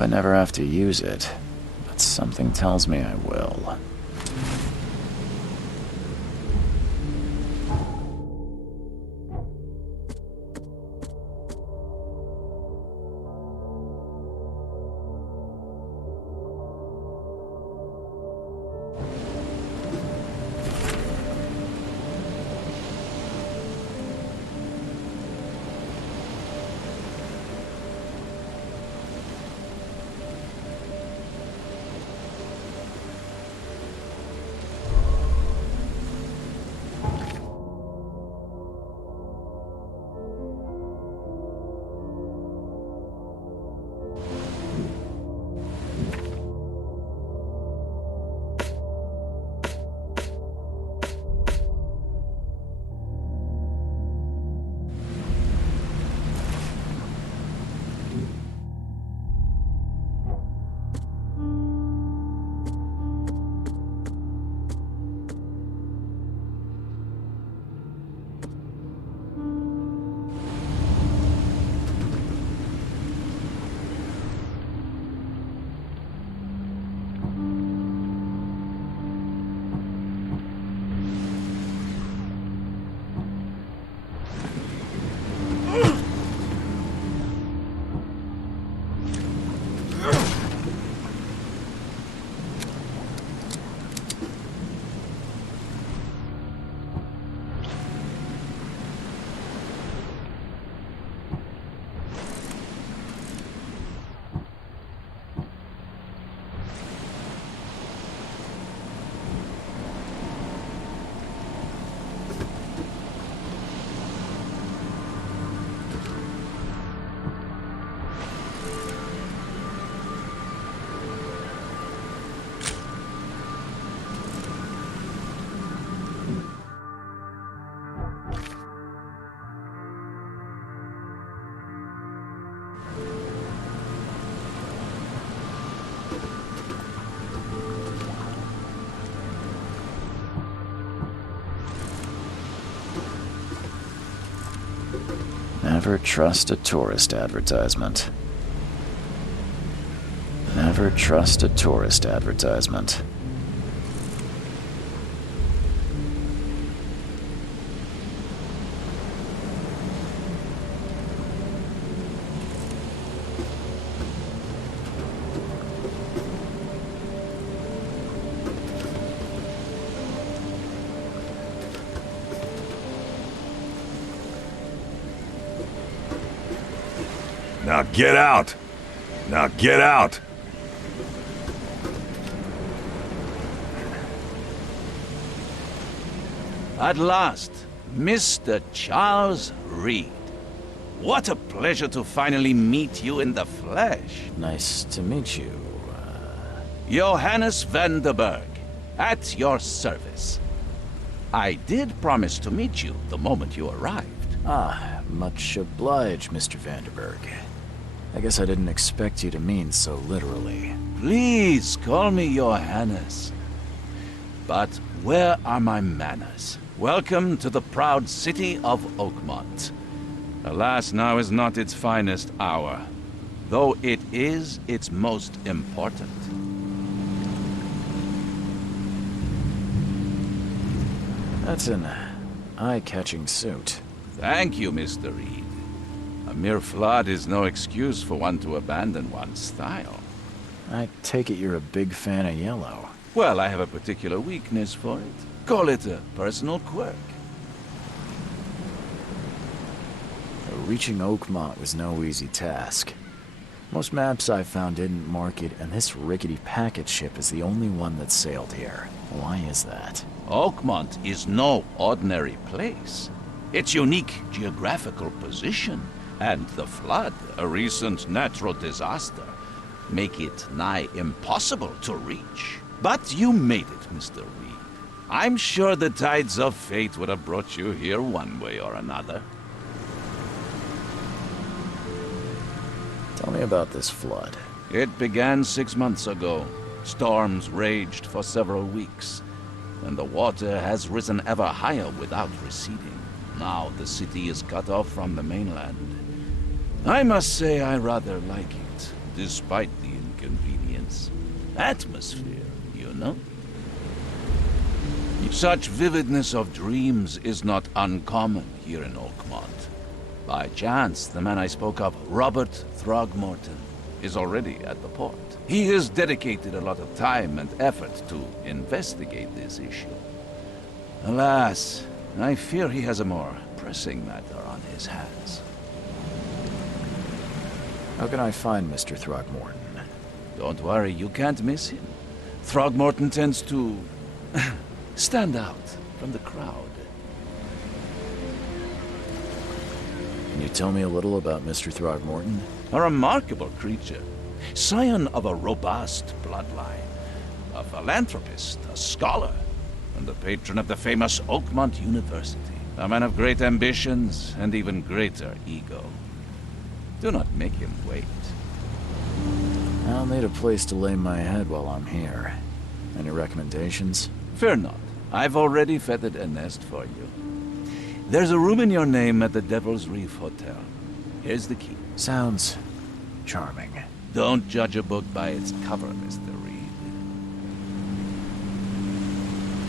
I never have to use it, but something tells me I will. Never trust a tourist advertisement. Never trust a tourist advertisement. Now get out! Now get out! At last, Mr. Charles Reed. What a pleasure to finally meet you in the flesh. Nice to meet you. Johannes Vanderberg, at your service. I did promise to meet you the moment you arrived. Ah, much obliged, Mr. Vanderberg. I guess I didn't expect you to mean so literally. Please call me Johannes. But where are my manners? Welcome to the proud city of Oakmont. Alas, now is not its finest hour, though it is its most important. That's an eye-catching suit. Thank you, Mr. Reed. A mere flood is no excuse for one to abandon one's style. I take it you're a big fan of yellow. Well, I have a particular weakness for it. Call it a personal quirk. Reaching Oakmont was no easy task. Most maps I found didn't mark it, and this rickety packet ship is the only one that sailed here. Why is that? Oakmont is no ordinary place. Its unique geographical position and the flood, a recent natural disaster, make it nigh impossible to reach. But you made it, Mr. Reed. I'm sure the tides of fate would have brought you here one way or another. Tell me about this flood. It began 6 months ago. Storms raged for several weeks, and the water has risen ever higher without receding. Now the city is cut off from the mainland. I must say I rather like it, despite the inconvenience. Atmosphere, you know? Such vividness of dreams is not uncommon here in Oakmont. By chance, the man I spoke of, Robert Throgmorton, is already at the port. He has dedicated a lot of time and effort to investigate this issue. Alas, I fear he has a more pressing matter on his hands. How can I find Mr. Throgmorton? Don't worry, you can't miss him. Throgmorton tends to stand out from the crowd. Can you tell me a little about Mr. Throgmorton? A remarkable creature, scion of a robust bloodline, a philanthropist, a scholar, and the patron of the famous Oakmont University. A man of great ambitions and even greater ego. Do not make him wait. I'll need a place to lay my head while I'm here. Any recommendations? Fear not. I've already feathered a nest for you. There's a room in your name at the Devil's Reef Hotel. Here's the key. Sounds charming. Don't judge a book by its cover, Mr. Reed.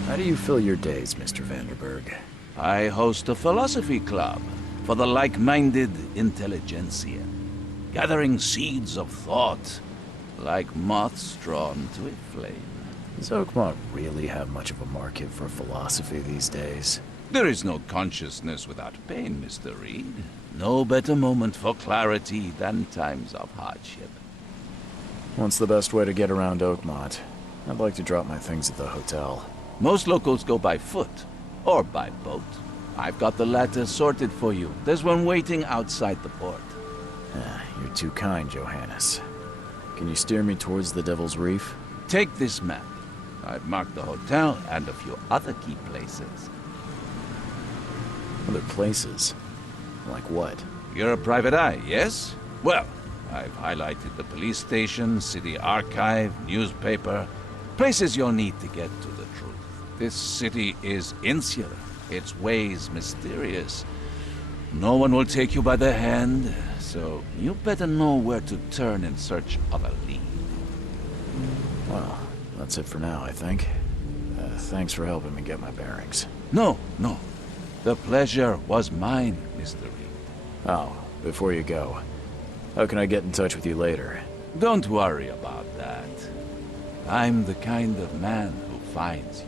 How do you fill your days, Mr. Vanderberg? I host a philosophy club for the like-minded intelligentsia, gathering seeds of thought like moths drawn to a flame. Does Oakmont really have much of a market for philosophy these days? There is no consciousness without pain, Mr. Reed. No better moment for clarity than times of hardship. What's the best way to get around Oakmont? I'd like to drop my things at the hotel. Most locals go by foot, or by boat. I've got the latter sorted for you. There's one waiting outside the port. You're too kind, Johannes. Can you steer me towards the Devil's Reef? Take this map. I've marked the hotel and a few other key places. Other places? Like what? You're a private eye, yes? Well, I've highlighted the police station, city archive, newspaper, places you'll need to get to the truth. This city is insular, its ways mysterious, No one will take you by the hand, so you better know where to turn in search of a lead. Well, that's it for now, I think. Thanks for helping me get my bearings. No, no. The pleasure was mine, Mr. Reed. Oh, before you go, how can I get in touch with you later? Don't worry about that. I'm the kind of man who finds you.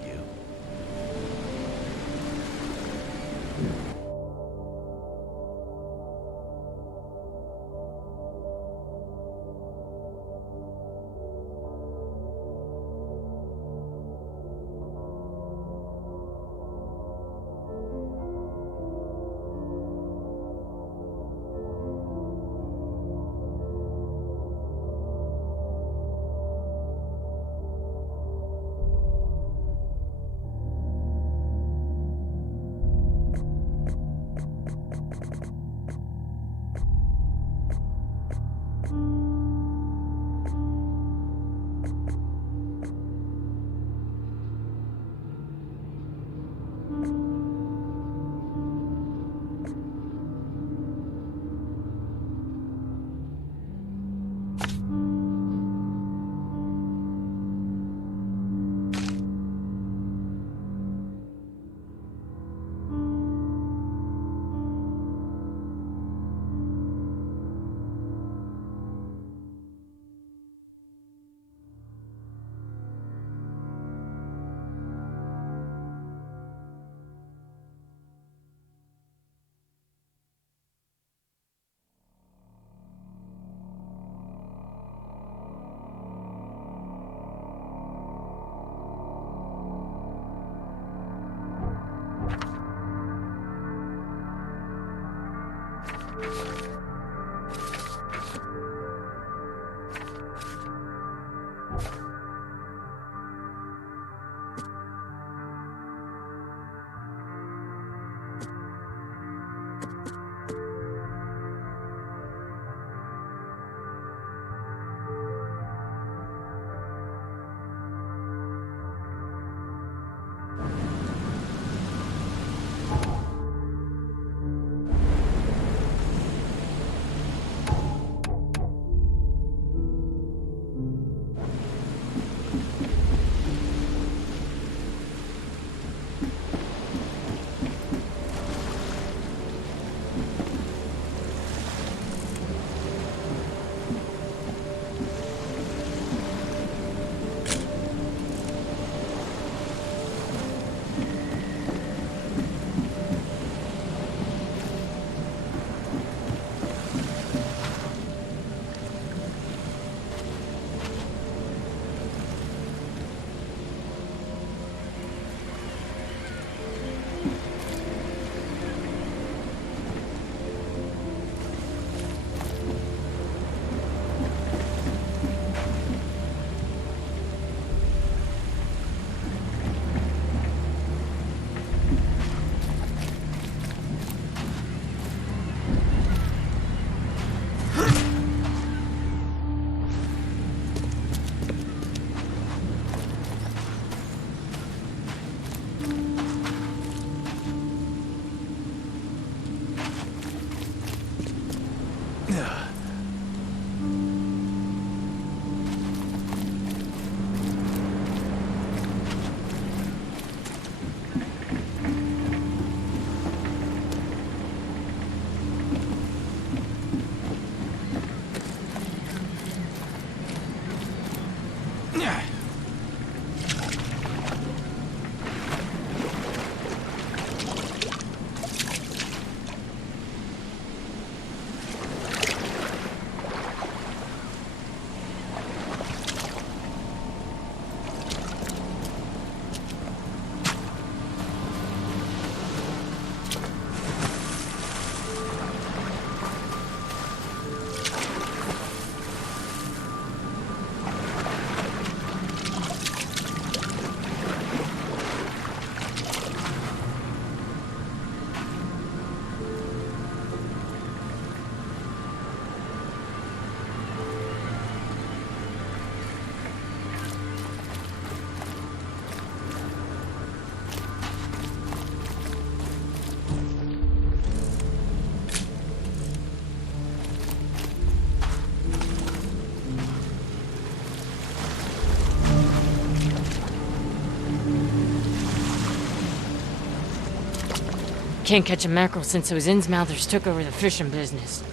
Can't catch a mackerel since those Innsmouthers took over the fishing business.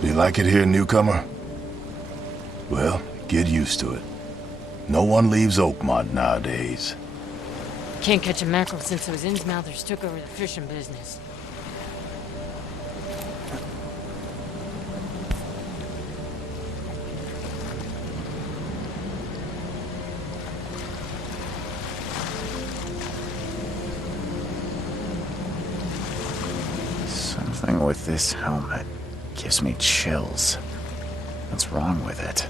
Do you like it here, newcomer? Well, get used to it. No one leaves Oakmont nowadays. Can't catch a mackerel since those Innsmouthers took over the fishing business. Something with this helmet gives me chills. What's wrong with it?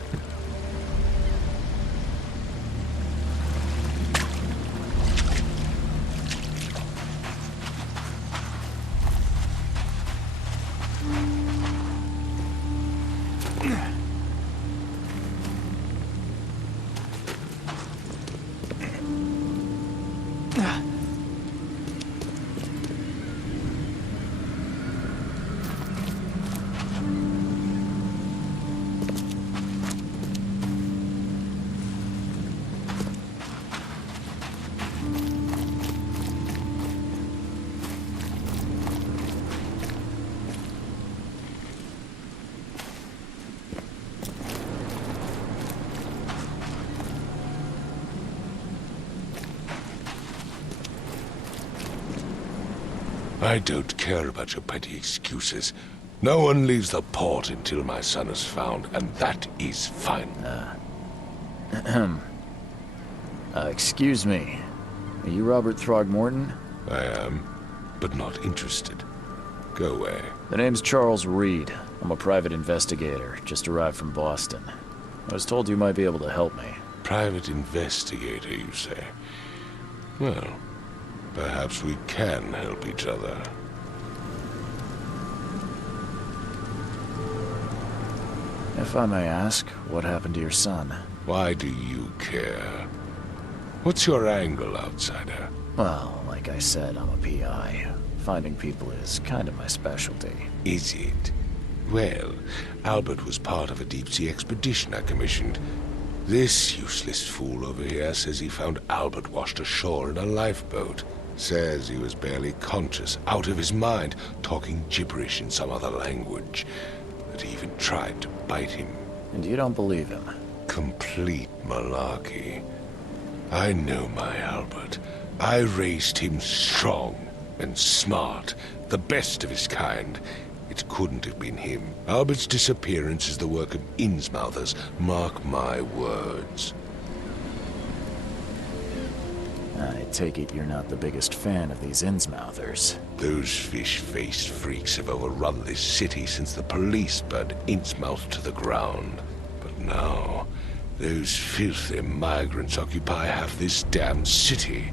I don't care about your petty excuses. No one leaves the port until my son is found, and that is fine. Excuse me. Are you Robert Throgmorton? I am, but not interested. Go away. The name's Charles Reed. I'm a private investigator, just arrived from Boston. I was told you might be able to help me. Private investigator, you say? Well, perhaps we can help each other. If I may ask, what happened to your son? Why do you care? What's your angle, outsider? Well, like I said, I'm a PI. Finding people is kind of my specialty. Is it? Well, Albert was part of a deep-sea expedition I commissioned. This useless fool over here says he found Albert washed ashore in a lifeboat. Says he was barely conscious, out of his mind, talking gibberish in some other language. That he even tried to bite him. And you don't believe him? Complete malarkey. I know my Albert. I raised him strong and smart, the best of his kind. It couldn't have been him. Albert's disappearance is the work of Innsmouthers, mark my words. I take it you're not the biggest fan of these Innsmouthers. Those fish-faced freaks have overrun this city since the police burned Innsmouth to the ground. But now, those filthy migrants occupy half this damn city.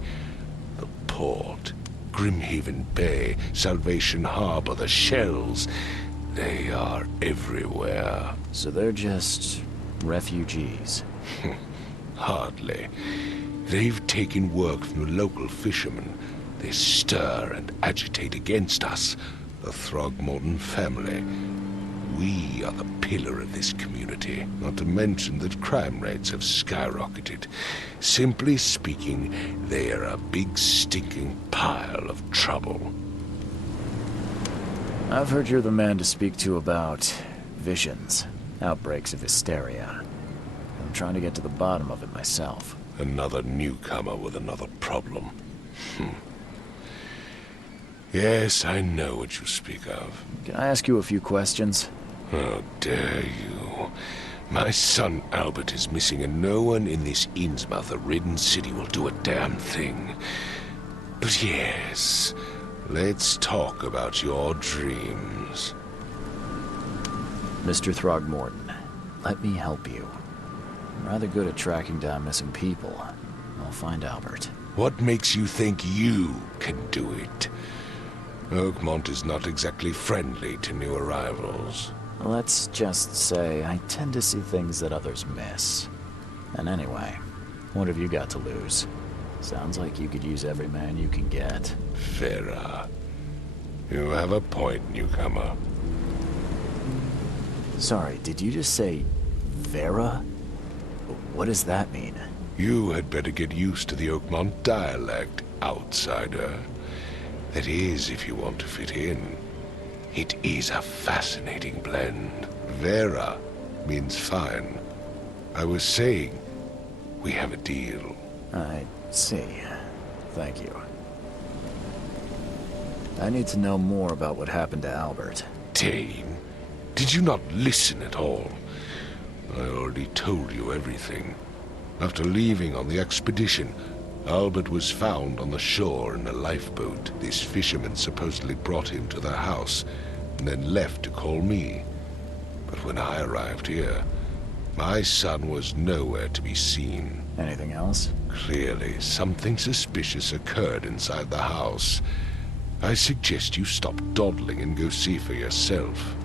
The port, Grimhaven Bay, Salvation Harbor, the shells. They are everywhere. So they're just refugees. Hardly. They've taken work from the local fishermen. They stir and agitate against us, the Throgmorton family. We are the pillar of this community, not to mention that crime rates have skyrocketed. Simply speaking, they are a big stinking pile of trouble. I've heard you're the man to speak to about visions, outbreaks of hysteria. I'm trying to get to the bottom of it myself. Another newcomer with another problem. Yes, I know what you speak of. Can I ask you a few questions? How dare you? My son Albert is missing, and no one in this Innsmouth-ridden city will do a damn thing. But yes, let's talk about your dreams. Mr. Throgmorton, let me help you. I'm rather good at tracking down missing people. I'll find Albert. What makes you think you can do it? Oakmont is not exactly friendly to new arrivals. Let's just say I tend to see things that others miss. And anyway, what have you got to lose? Sounds like you could use every man you can get. Vera. You have a point, newcomer. Sorry, did you just say Vera? What does that mean? You had better get used to the Oakmont dialect, outsider. That is, if you want to fit in. It is a fascinating blend. Vera means fine. I was saying, we have a deal. I see. Thank you. I need to know more about what happened to Albert. Dane, did you not listen at all? I already told you everything. After leaving on the expedition, Albert was found on the shore in a lifeboat. This fisherman supposedly brought him to their house, and then left to call me. But when I arrived here, my son was nowhere to be seen. Anything else? Clearly, something suspicious occurred inside the house. I suggest you stop dawdling and go see for yourself.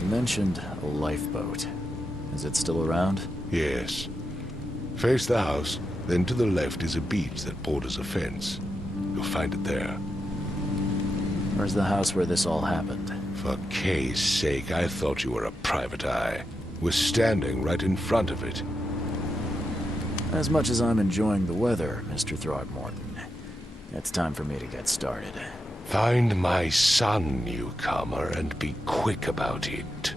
You mentioned a lifeboat. Is it still around? Yes. Face the house, then to the left is a beach that borders a fence. You'll find it there. Where's the house where this all happened? For Kay's sake, I thought you were a private eye. We're standing right in front of it. As much as I'm enjoying the weather, Mr. Throgmorton, it's time for me to get started. Find my son, newcomer, and be quick about it.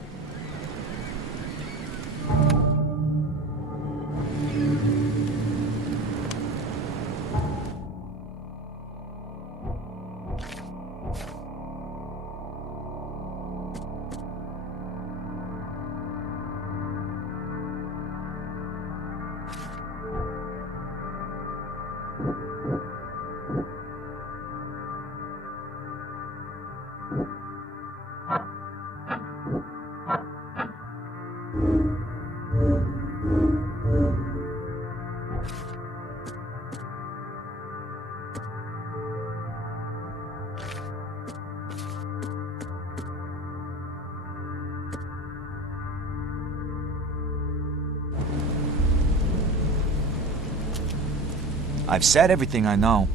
I've said everything I know.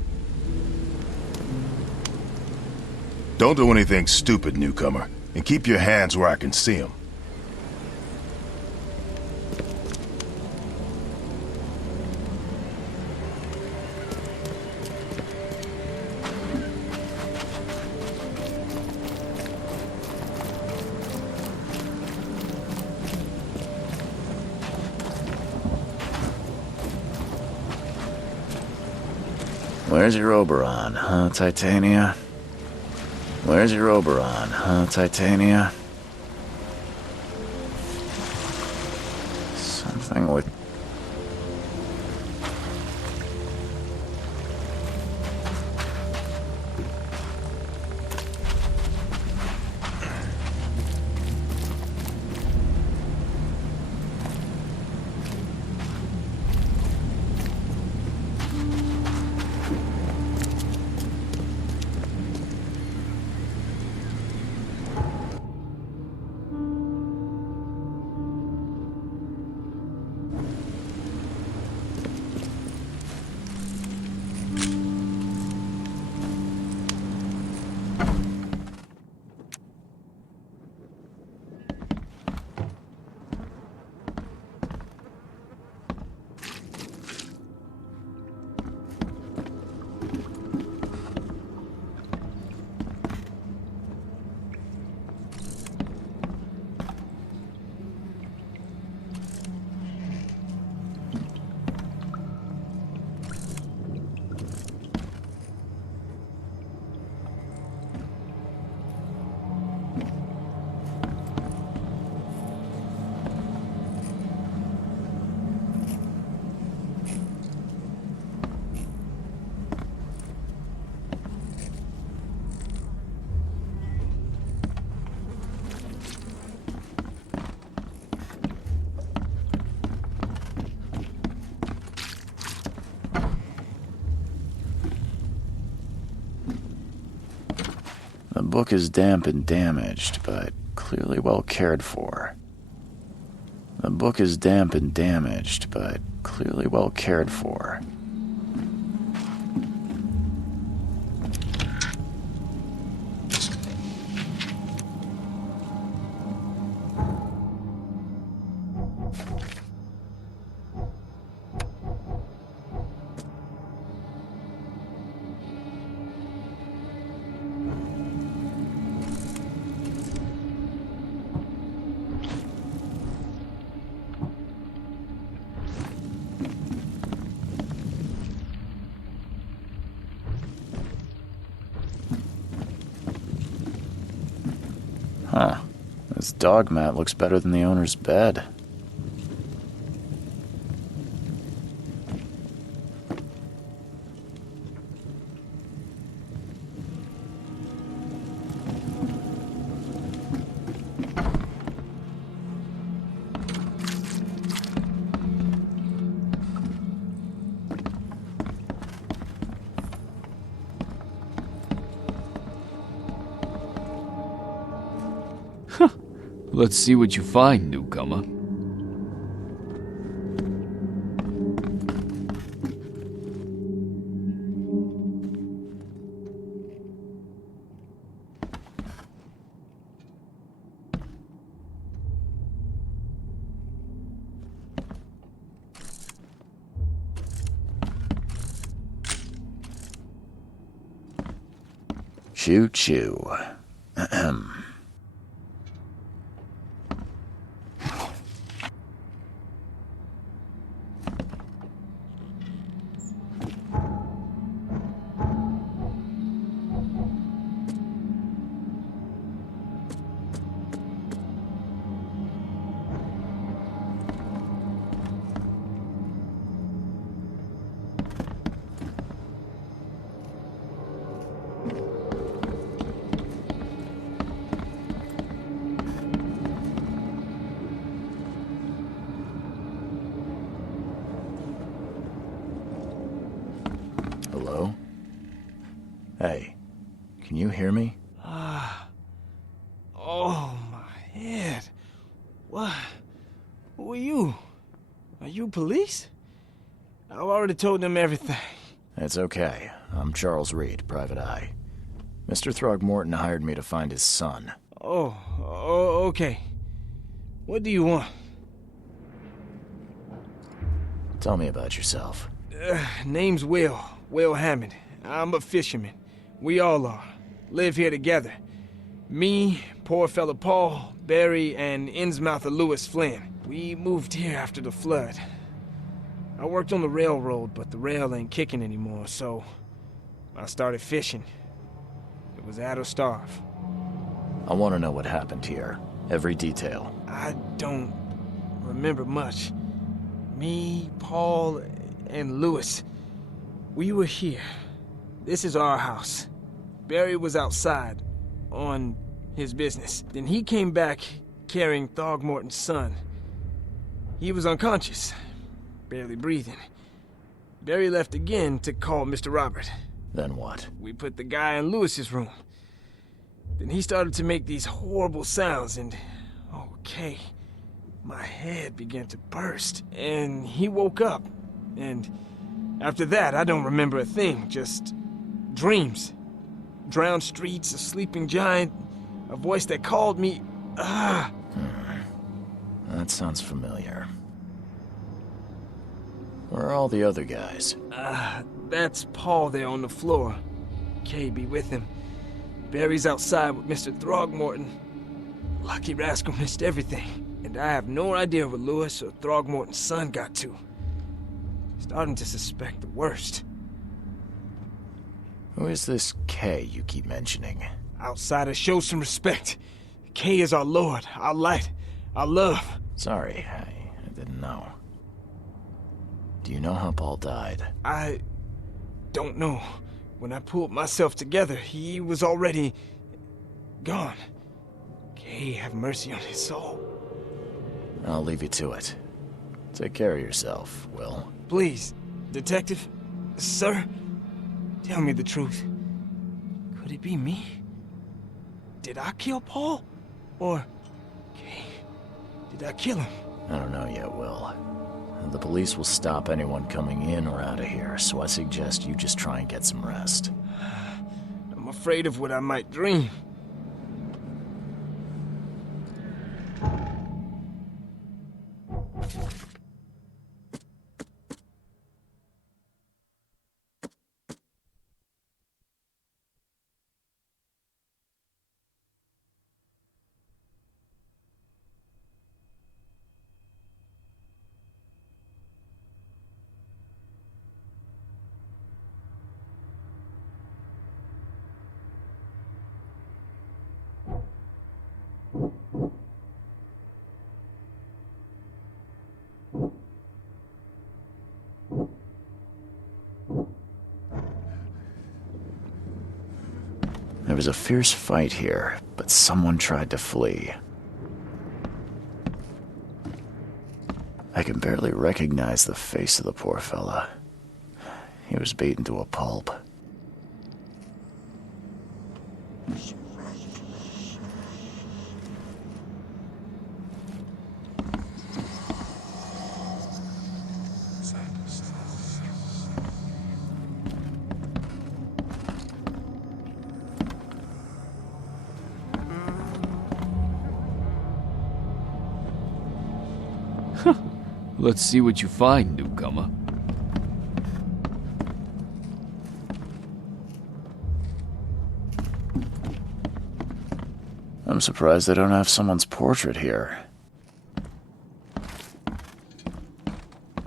Don't do anything stupid, newcomer, and keep your hands where I can see them. Where's your Oberon, huh, Titania? Where's your Oberon, huh, Titania? Something with... The book is damp and damaged, but clearly well cared for. The book is damp and damaged, but clearly well cared for. Huh. This dog mat looks better than the owner's bed. Let's see what you find, newcomer. Choo choo. Ahem. Hello? Hey, can you hear me? Oh, my head. What? Who are you? Are you police? I've already told them everything. It's okay. I'm Charles Reed, Private Eye. Mr. Throgmorton hired me to find his son. Oh, okay. What do you want? Tell me about yourself. Name's Will Hammond. I'm a fisherman. We all are. Live here together. Me, poor fella Paul, Barry, and Innsmouther Lewis Flynn. We moved here after the flood. I worked on the railroad, but the rail ain't kicking anymore, so I started fishing. It was add or starve. I want to know what happened here. Every detail. I don't remember much. Me, Paul, and Lewis, we were here. This is our house. Barry was outside, on his business. Then he came back carrying Throgmorton's son. He was unconscious, barely breathing. Barry left again to call Mr. Robert. Then what? We put the guy in Lewis's room. Then he started to make these horrible sounds and... okay. My head began to burst, and he woke up. And after that, I don't remember a thing, just dreams. Drowned streets, a sleeping giant, a voice that called me. That sounds familiar. Where are all the other guys? That's Paul there on the floor. Kay be with him. Barry's outside with Mr. Throgmorton. Lucky rascal missed everything. And I have no idea where Lewis or Throgmorton's son got to. Starting to suspect the worst. Who is this Kay you keep mentioning? Outsiders, show some respect. Kay is our lord, our light, our love. Sorry, I didn't know. Do you know how Paul died? I don't know. When I pulled myself together, he was already gone. Kay have mercy on his soul. I'll leave you to it. Take care of yourself, Will. Please, detective, sir, tell me the truth. Could it be me? Did I kill Paul? Or, Kay, did I kill him? I don't know yet, Will. The police will stop anyone coming in or out of here, so I suggest you just try and get some rest. I'm afraid of what I might dream. There was a fierce fight here, but someone tried to flee. I can barely recognize the face of the poor fella. He was beaten to a pulp. Let's see what you find, newcomer. I'm surprised they don't have someone's portrait here.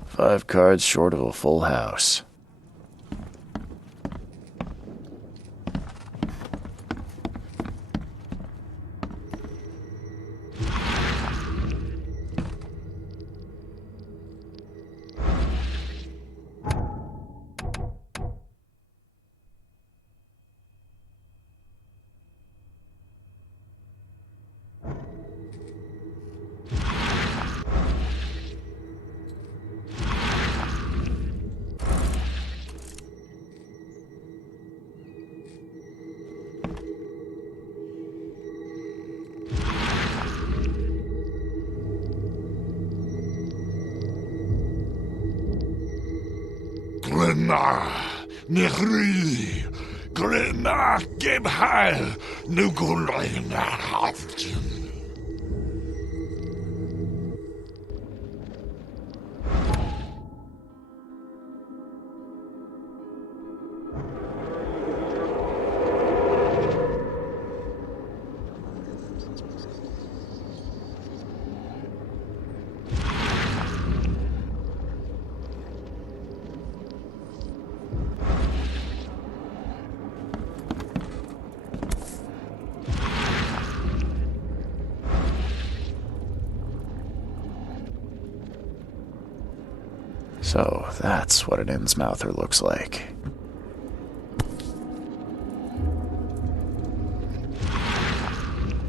5 cards short of a full house. Glenna, Nehri, Glenna, Gebhal, Nugulina, Haftin. So that's what an Innsmouther looks like.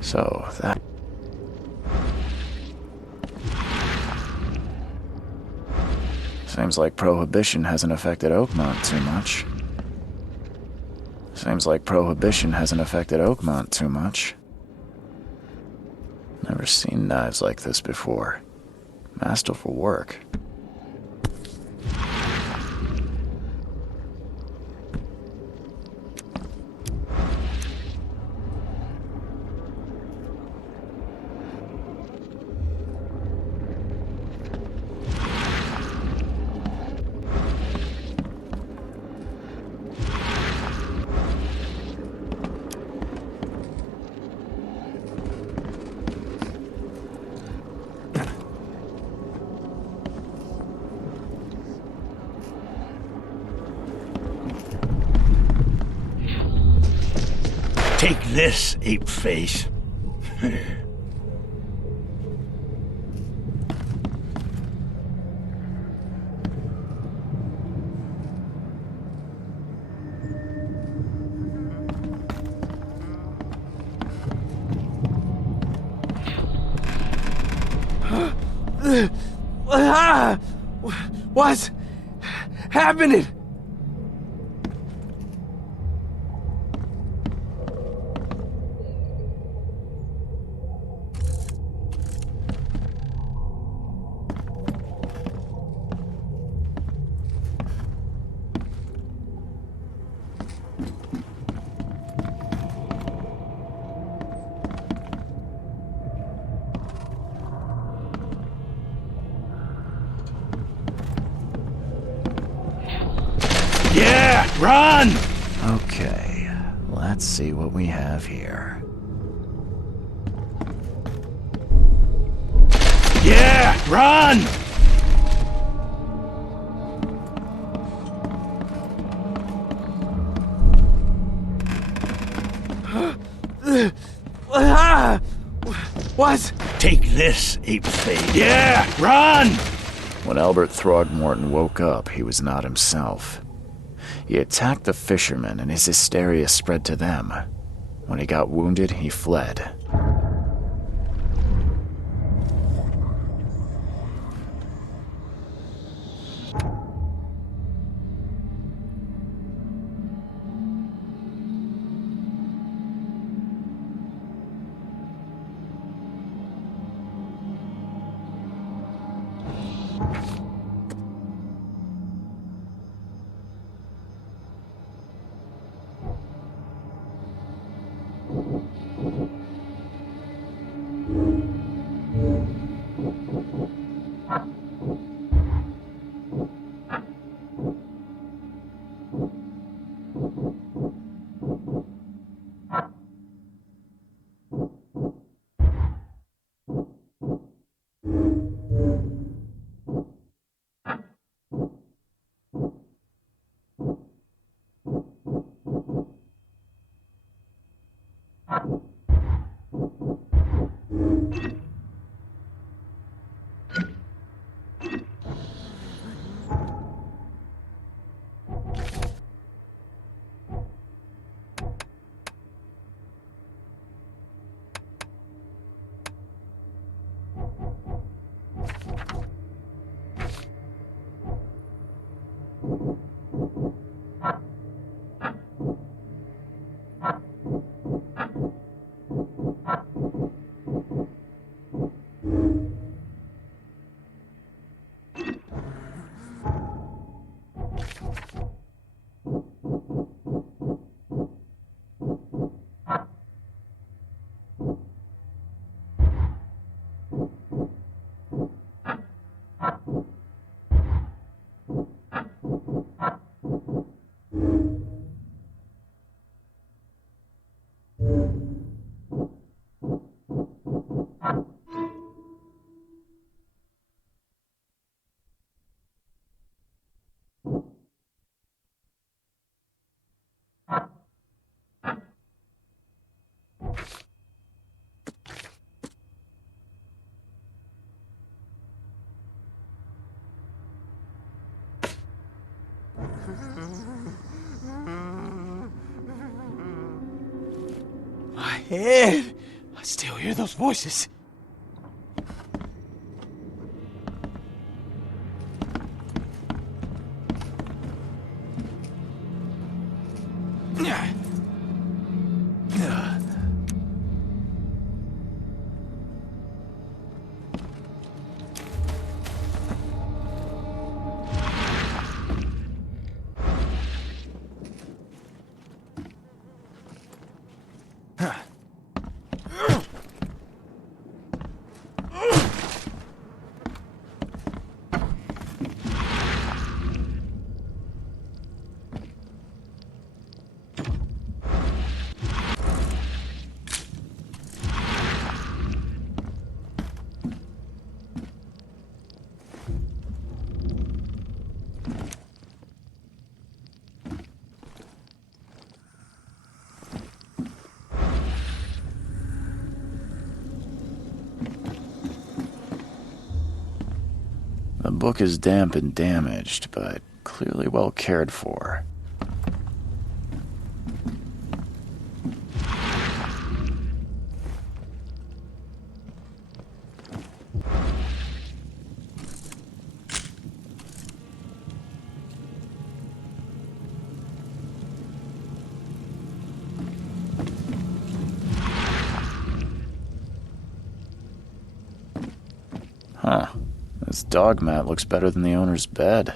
So that... Seems like Prohibition hasn't affected Oakmont too much. Never seen knives like this before. Masterful work. Take this, ape face. What's happening? Yeah, run! Okay, let's see what we have here. Yeah, run! What? Take this, ape face. Yeah, run! When Albert Throgmorton woke up, he was not himself. He attacked the fishermen, and his hysteria spread to them. When he got wounded, he fled. My head! I still hear those voices. The book is damp and damaged, but clearly well cared for. Huh. This dog mat looks better than the owner's bed.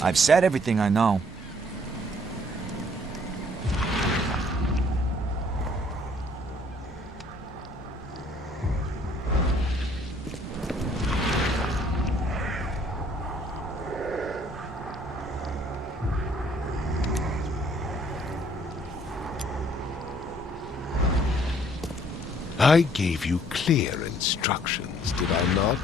I've said everything I know. I gave you clear instructions, did I not?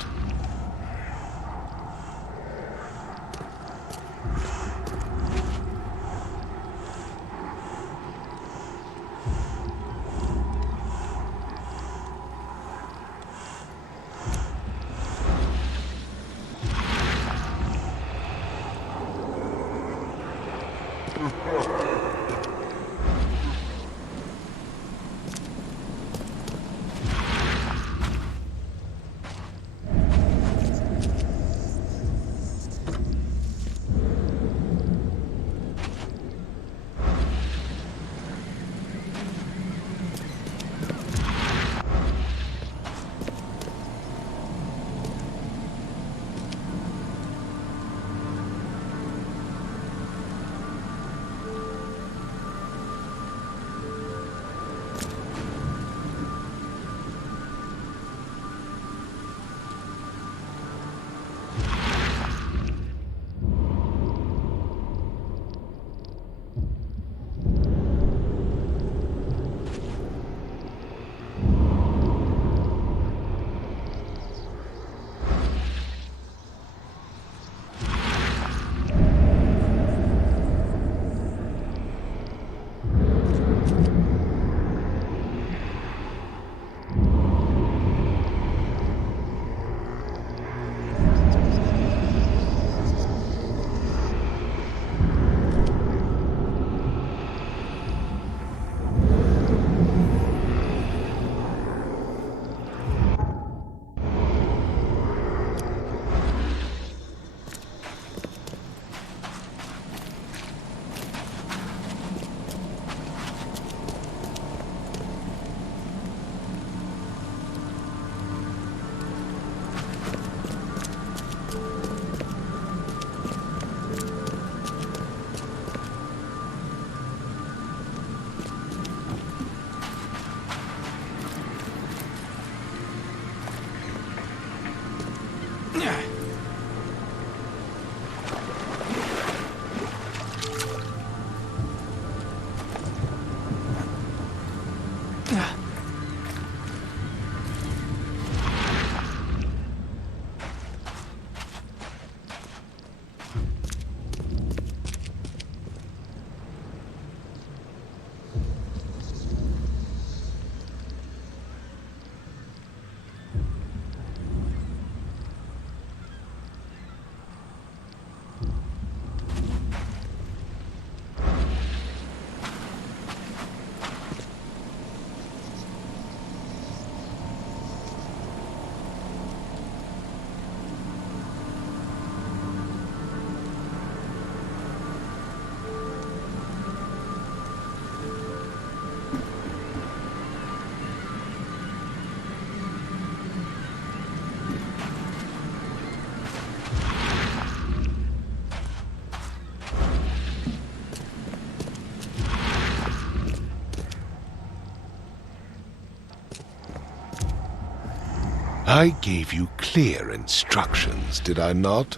I gave you clear instructions, did I not?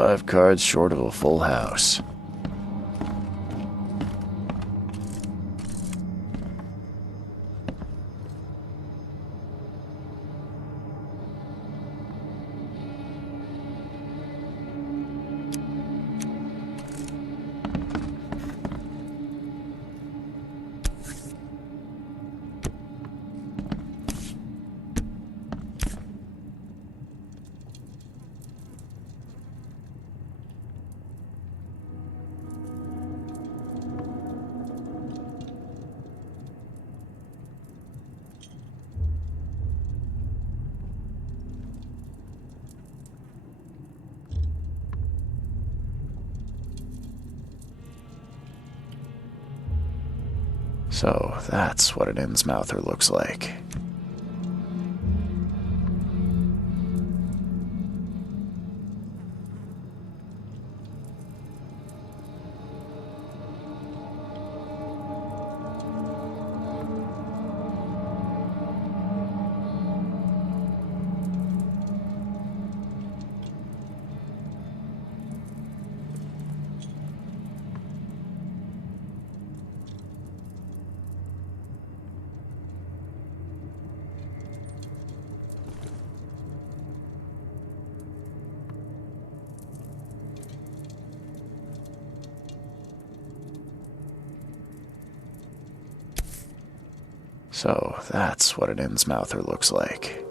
5 cards short of a full house. So that's what an Innsmouther looks like. So that's what an Innsmouther looks like.